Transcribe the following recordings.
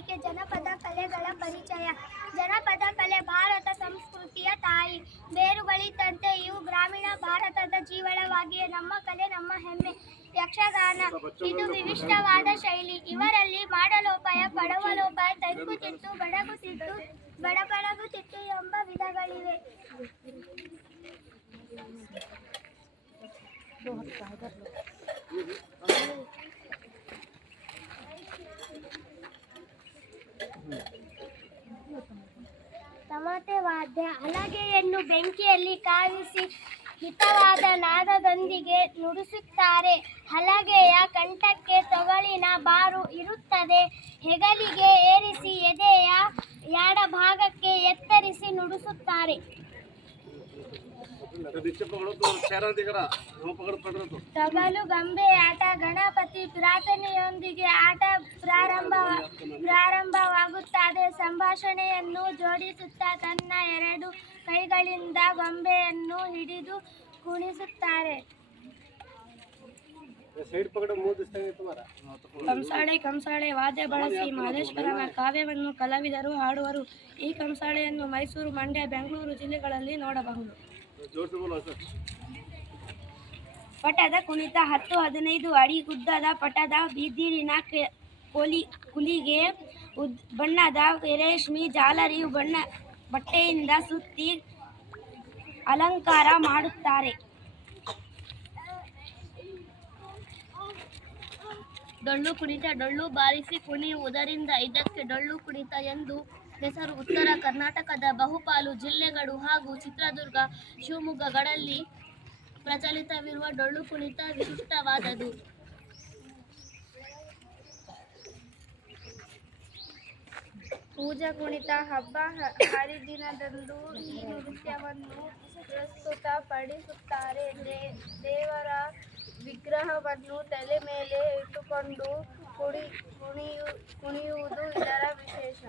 ಮಾಲಿಕೆ ಜನಪದ ಕಲೆಗಳ ಪರಿಚಯ. ಜನಪದ ಕಲೆ ಭಾರತ ಸಂಸ್ಕೃತಿಯ ತಾಯಿ ಬೇರುಗಳಿದ್ದಂತೆ ಇವು ಗ್ರಾಮೀಣ ಭಾರತದ ಜೀವಳವಾಗಿಯೇ. ನಮ್ಮ ಕಲೆ ನಮ್ಮ ಹೆಮ್ಮೆ. ಯಕ್ಷಗಾನ ಇದು ವಿಶಿಷ್ಟವಾದ ಶೈಲಿ. ಇವರಲ್ಲಿ ಮಾಡಲೋಪಾಯ, ಪಡವಲೋಪಾಯ, ತೈಕುತಿಟ್ಟು, ಬಡಗುತಿಟ್ಟು, ಬಡಬಡಗುತಿಟ್ಟು ಎಂಬ ವಿಧಗಳಿವೆ. ತಮಟೆ ವಾದ್ಯ ಹಲಗೆಯನ್ನು ಬೆಂಕಿಯಲ್ಲಿ ಕಾವಿಸಿ ಹಿತವಾದ ನಾದದೊಂದಿಗೆ ನುಡಿಸುತ್ತಾರೆ. ಹಲಗೆಯ ಕಂಠಕ್ಕೆ ತೊಗಲಿನ ಬಾರು ಇರುತ್ತದೆ. ಹೆಗಲಿಗೆ ಏರಿಸಿ ಎದೆಯ ಎಡಭಾಗಕ್ಕೆ ಎತ್ತರಿಸಿ ನುಡಿಸುತ್ತಾರೆ. ತೊಗಲು ಗೊಂಬೆ ಆಟ ಗಣಪತಿ ಪ್ರಾರ್ಥನೆಯೊಂದಿಗೆ ಆಟ ಪ್ರಾರಂಭವಾಗುತ್ತದೆ. ಸಂಭಾಷಣೆಯನ್ನು ಜೋಡಿಸುತ್ತಾ ತನ್ನ ಎರಡು ಕೈಗಳಿಂದ ಗೊಂಬೆಯನ್ನು ಹಿಡಿದು ಕುಣಿಸುತ್ತಾರೆ. ಕಂಸಾಳೆ ವಾದ್ಯ ಬಳಸಿ ಮಹದೇಶ್ವರನ ಕಾವ್ಯವನ್ನು ಕಲಾವಿದರು ಹಾಡುವರು. ಈ ಕಂಸಾಳೆಯನ್ನು ಮೈಸೂರು, ಮಂಡ್ಯ, ಬೆಂಗಳೂರು ಜಿಲ್ಲೆಗಳಲ್ಲಿ ನೋಡಬಹುದು. ಪಟದ ಕುಣಿತ 10-15 ಅಡಿ ಉದ್ದದ ಪಟದ ಬಿದಿರಿನ ಕುಲಿಗೆ ಬಣ್ಣದ ರೇಷ್ಮೆ ಜಾಲರಿ ಬಟ್ಟೆಯಿಂದ ಸುತ್ತಿ ಅಲಂಕಾರ ಮಾಡುತ್ತಾರೆ. ಡೊಳ್ಳು ಕುಣಿತ ಡೊಳ್ಳು ಬಾರಿಸಿ ಕುಣಿಯುವುದರಿಂದ ಇದಕ್ಕೆ ಡೊಳ್ಳು ಕುಣಿತ ಎಂದು ಹೆಸರು. ಉತ್ತರ ಕರ್ನಾಟಕದ ಬಹುಪಾಲು ಜಿಲ್ಲೆಗಳು ಹಾಗೂ ಚಿತ್ರದುರ್ಗ, ಶಿವಮೊಗ್ಗಗಳಲ್ಲಿ ಪ್ರಚಲಿತವಿರುವ ಡೊಳ್ಳು ಕುಣಿತ ವಿಶಿಷ್ಟವಾದುದು. ಪೂಜಾ ಕುಣಿತ ಹಬ್ಬ ಹರಿದಿನದಂದು ಈ ನೃತ್ಯವನ್ನು ಪ್ರಸ್ತುತಪಡಿಸುತ್ತಾರೆ. ದೇವರ ವಿಗ್ರಹವನ್ನು ತಲೆ ಮೇಲೆ ಇಟ್ಟುಕೊಂಡು ಕುಣಿಯುವುದು ಇದರ ವಿಶೇಷ.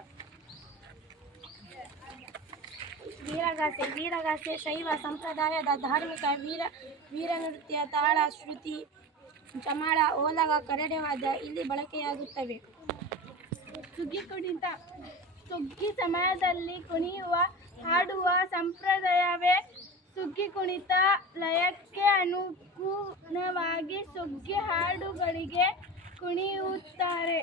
ವೀರಗಾಸೆ ಶೈವ ಸಂಪ್ರದಾಯದ ಧಾರ್ಮಿಕ ವೀರನೃತ್ಯ. ತಾಳ, ಶ್ರುತಿ, ಚಮಾಳ, ಓಲಗ, ಕರಡೆ ವಾದ್ಯ ಇಲ್ಲಿ ಬಳಕೆಯಾಗುತ್ತವೆ. ಸುಗ್ಗಿ ಕುಣಿತ ಸುಗ್ಗಿ ಸಮಯದಲ್ಲಿ ಕುಣಿಯುವ ಹಾಡುವ ಸಂಪ್ರದಾಯವೇ ಸುಗ್ಗಿ ಕುಣಿತ. ಲಯಕ್ಕೆ ಅನುಗುಣವಾಗಿ ಸುಗ್ಗಿ ಹಾಡುಗಳಿಗೆ ಕುಣಿಯುತ್ತಾರೆ.